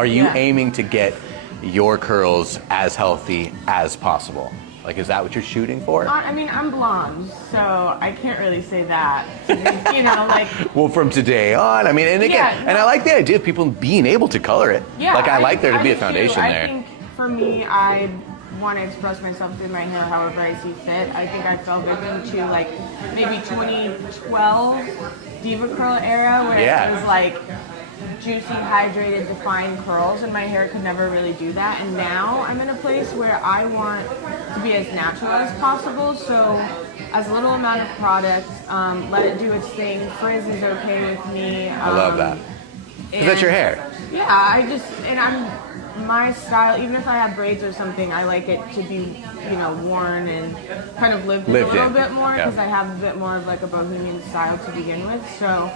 Are you aiming to get your curls as healthy as possible? Like, is that what you're shooting for? I mean, I'm blonde, so I can't really say that. You know, like. Well, from today on, I mean, and again, and I like the idea of people being able to color it. Yeah, like I like there to be a do foundation there. I think for me, I want to express myself through my hair however I see fit. I think I fell victim to like maybe 2012 Diva Curl era where it was like juicy, hydrated, defined curls, and my hair could never really do that. And now I'm in a place where I want to be as natural as possible, so as little amount of product, let it do its thing. Frizz is okay with me. I love that. Because that's your hair. Yeah, my style, even if I have braids or something, I like it to be, you know, worn and kind of lived a little bit more, because I have a bit more of like a bohemian style to begin with. So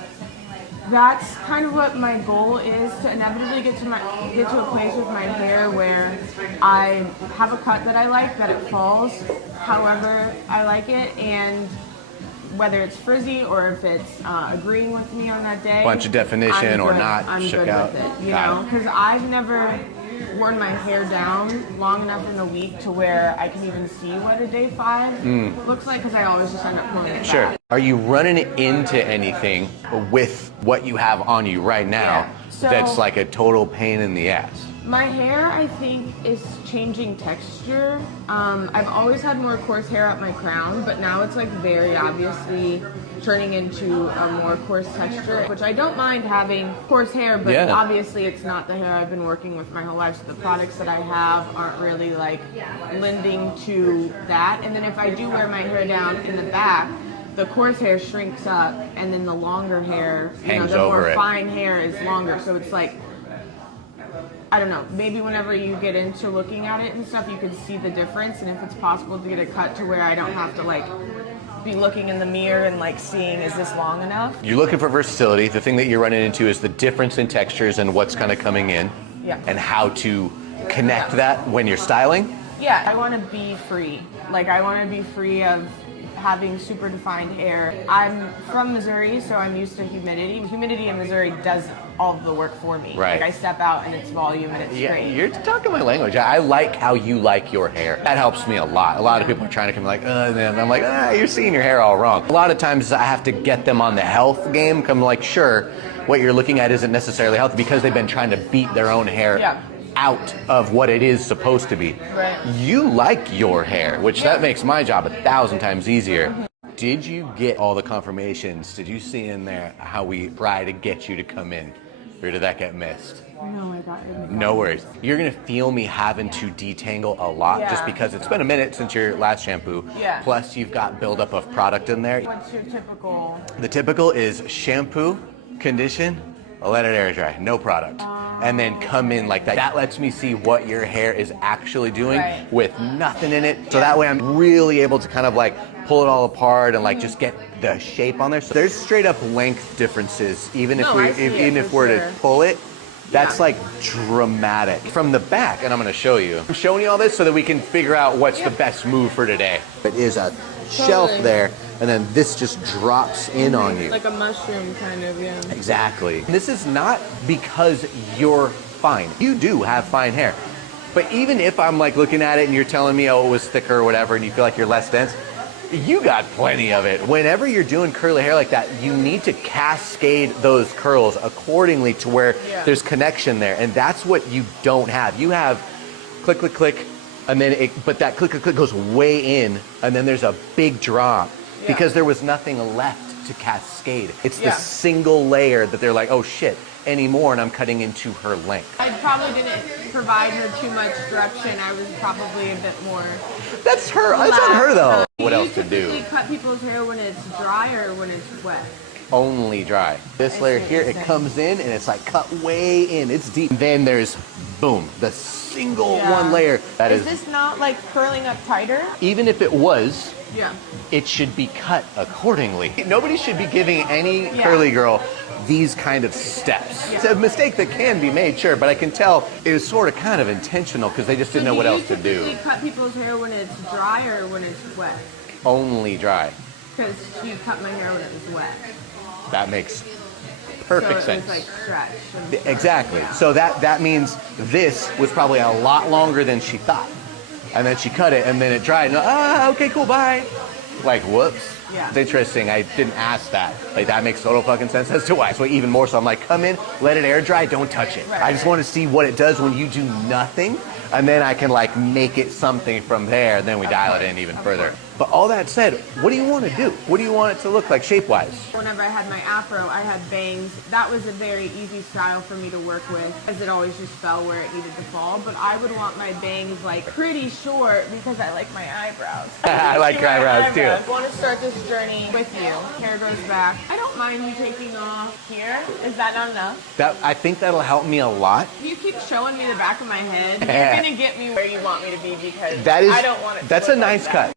that's kind of what my goal is, to inevitably get to a place with my hair where I have a cut that I like, that it falls however I like it, and whether it's frizzy or if it's agreeing with me on that day. Bunch of definition or not, I'm shook good out. with it, you know, because I've never worn my hair down long enough in the week to where I can even see what a day 5 looks like, because I always just end up pulling it back. Are you running into anything with what you have on you right now that's like a total pain in the ass? My hair, I think, is changing texture. I've always had more coarse hair up my crown, but now it's like very obviously turning into a more coarse texture, which I don't mind having coarse hair, but obviously it's not the hair I've been working with my whole life, so the products that I have aren't really like lending to that. And then if I do wear my hair down in the back, the coarse hair shrinks up, and then the longer hair, the more fine hair is longer, so it's like, I don't know, maybe whenever you get into looking at it and stuff, you can see the difference, and if it's possible to get a cut to where I don't have to like be looking in the mirror and like seeing, is this long enough? You're looking for versatility. The thing that you're running into is the difference in textures and what's kind of coming in, and how to connect that when you're styling. Yeah, I want to be free. Like, I want to be free of having super defined hair. I'm from Missouri, so I'm used to humidity. Humidity in Missouri does all of the work for me. Right. Like, I step out and it's volume and it's great. You're talking my language. I like how you like your hair. That helps me a lot. A lot of people are trying to come like, and then I'm like, you're seeing your hair all wrong. A lot of times I have to get them on the health game. Come like, sure, what you're looking at isn't necessarily healthy, because they've been trying to beat their own hair out of what it is supposed to be. Right. You like your hair, which that makes my job 1,000 times easier. Did you get all the confirmations? Did you see in there how we try to get you to come in? Or did that get missed? No, I got it. No worries. You're gonna feel me having to detangle a lot just because it's been a minute since your last shampoo. Plus you've got buildup of product in there. What's your typical? The typical is shampoo, condition, let it air dry, no product. And then come in like that. That lets me see what your hair is actually doing with nothing in it. So that way I'm really able to kind of like pull it all apart and like just get the shape on there. So there's straight up length differences, even if we're to pull it. That's like dramatic. From the back, and I'm gonna show you. I'm showing you all this so that we can figure out what's the best move for today. It is a shelf there, and then this just drops in on you. Like a mushroom kind of, Exactly. This is not because you're fine. You do have fine hair. But even if I'm like looking at it and you're telling me, oh, it was thicker or whatever, and you feel like you're less dense, you got plenty of it. Whenever you're doing curly hair like that, you need to cascade those curls accordingly to where there's connection there. And that's what you don't have. You have click, click, click, and then but that click, click, click goes way in, and then there's a big drop because there was nothing left to cascade. It's the single layer that they're like, oh shit, anymore, and I'm cutting into her length. I probably didn't provide her too much direction. I was probably a bit more. That's her. That's on her though. What else to do? Do you cut people's hair when it's dry or when it's wet? Only dry. This layer here, it comes in and it's like cut way in. It's deep. Then there's, boom, the single one layer. That is this not like curling up tighter? Even if it was, it should be cut accordingly. Nobody should be giving any curly girl these kind of steps. It's a mistake that can be made, sure, but I can tell it was sort of kind of intentional because they just didn't know what else to do. Do you cut people's hair when it's dry or when it's wet? Only dry. Because you cut my hair when it was wet. That makes perfect so sense. was like stretched. And stuff. Exactly. Yeah. So that means this was probably a lot longer than she thought. And then she cut it, and then it dried. And, okay, cool, bye. Like, whoops. Yeah. It's interesting. I didn't ask that. Like, that makes total fucking sense as to why. So even more so, I'm like, come in, let it air dry, don't touch it. Right. I just want to see what it does when you do nothing, and then I can like make it something from there, and then we dial it in even further. But all that said, what do you want to do? What do you want it to look like shape-wise? Whenever I had my afro, I had bangs. That was a very easy style for me to work with, as it always just fell where it needed to fall. But I would want my bangs like pretty short because I like my eyebrows. I like your eyebrows too. I want to start this journey with you. Hair goes back. I don't mind you taking off here. Is that not enough? I think that'll help me a lot. If you keep showing me the back of my head, you're gonna get me where you want me to be because I don't want it to That's look a nice like that. cut.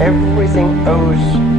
Everything owes